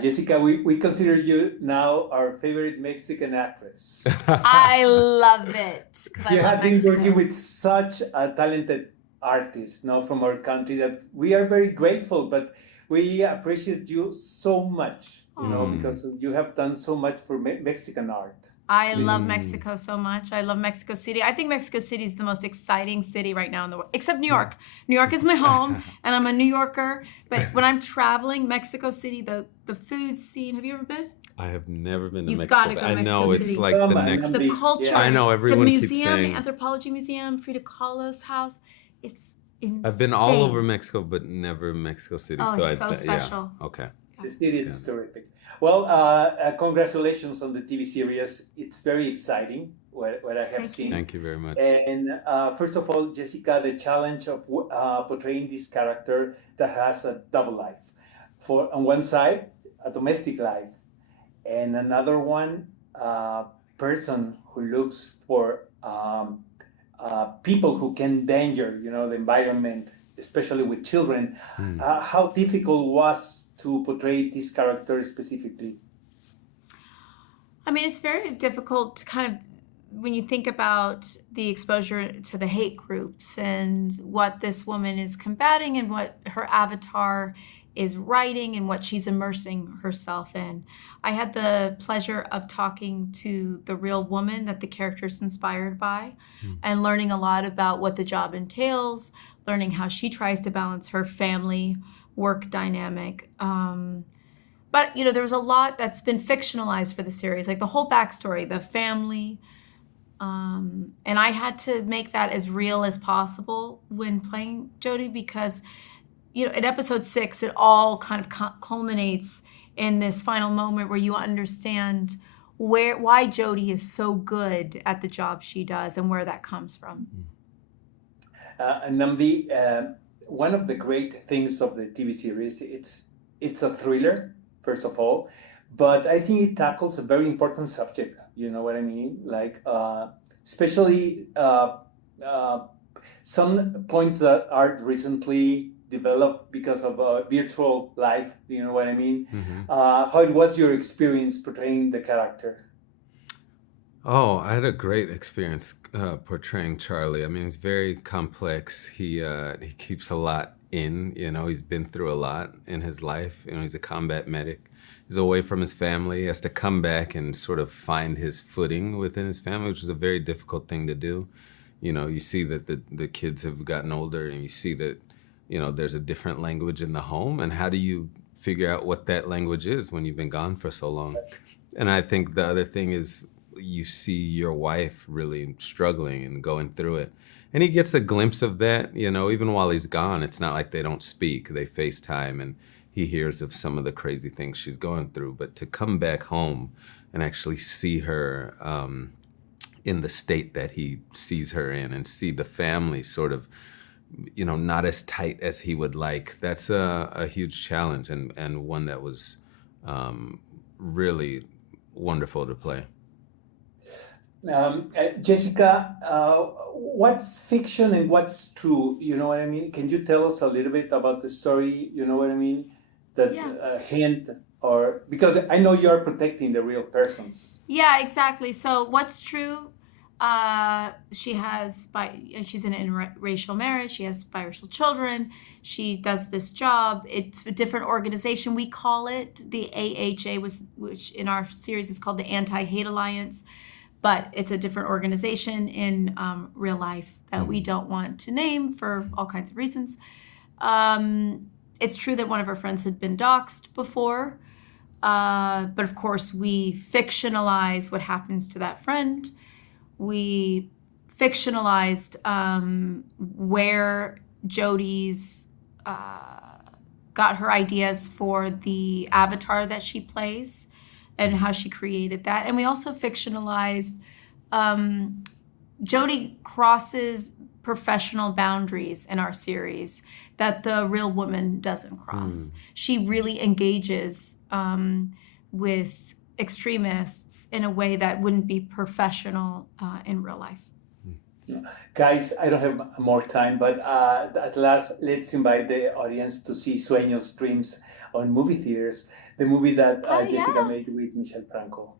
Jessica, we consider you now our favorite Mexican actress. I love it because I You love have been Mexico. working with such a talented artist now from our country that we are very grateful, but we appreciate you so much, because you have done so much for Mexican art. I love Mexico so much. I love Mexico City. I think Mexico City is the most exciting city right now in the world, except New York. New York is my home, and I'm a New Yorker. But when I'm traveling, Mexico City, the food scene. Have you ever been? I have never been to You Mexico. gotta go to I Mexico know it's City. like Come the on, next. The culture. Yeah. I know the everyone keeps museum, saying. the anthropology museum, Frida Kahlo's house. It's insane. I've been all over Mexico, but never Mexico City. Oh, so it's so special. Yeah. Okay. The city is terrific. Well, congratulations on the TV series. It's very exciting what I have seen. Thank you very much. And first of all, Jessica, the challenge of portraying this character that has a double life. For on one side, a domestic life, and another one, person who looks for people who can endanger, the environment, especially with children. How difficult was to portray this character specifically? I mean, it's very difficult to kind of, when you think about the exposure to the hate groups and what this woman is combating and what her avatar is writing and what she's immersing herself in. I had the pleasure of talking to the real woman that the character is inspired by and learning a lot about what the job entails, learning how she tries to balance her family work dynamic. But, there was a lot that's been fictionalized for the series, like the whole backstory, the family. And I had to make that as real as possible when playing Jodie because, in episode 6, it all kind of culminates in this final moment where you understand why Jodie is so good at the job she does and where that comes from. Nnamdi, one of the great things of the TV series, it's a thriller, first of all, but I think it tackles a very important subject. You know what I mean? Like, especially some points that are recently developed because of virtual life. You know what I mean? How it was your experience portraying the character? Oh, I had a great experience portraying Charlie. I mean, he's very complex. He keeps a lot in. He's been through a lot in his life. He's a combat medic. He's away from his family. He has to come back and sort of find his footing within his family, which is a very difficult thing to do. You see that the kids have gotten older, and you see that there's a different language in the home, and how do you figure out what that language is when you've been gone for so long? And I think the other thing is you see your wife really struggling and going through it. And he gets a glimpse of that, even while he's gone. It's not like they don't speak. They FaceTime, and he hears of some of the crazy things she's going through. But to come back home and actually see her in the state that he sees her in and see the family sort of, not as tight as he would like, that's a huge challenge and one that was really wonderful to play. Jessica, what's fiction and what's true? You know what I mean? Can you tell us a little bit about the story? You know what I mean? That hint, or because I know you are protecting the real persons. Yeah, exactly. So what's true? She's in an interracial marriage. She has biracial children. She does this job. It's a different organization. We call it the AHA, which in our series is called the Anti-Hate Alliance. But it's a different organization in real life that we don't want to name for all kinds of reasons. It's true that one of her friends had been doxxed before. But of course, we fictionalize what happens to that friend. We fictionalized where Jodie's got her ideas for the avatar that she plays and how she created that. And we also fictionalized Jodie crosses professional boundaries in our series that the real woman doesn't cross. She really engages with extremists in a way that wouldn't be professional in real life. Guys, I don't have more time, but at last, let's invite the audience to see Sueños, Dreams on movie theaters, the movie that Jessica Yeah. made with Michel Franco.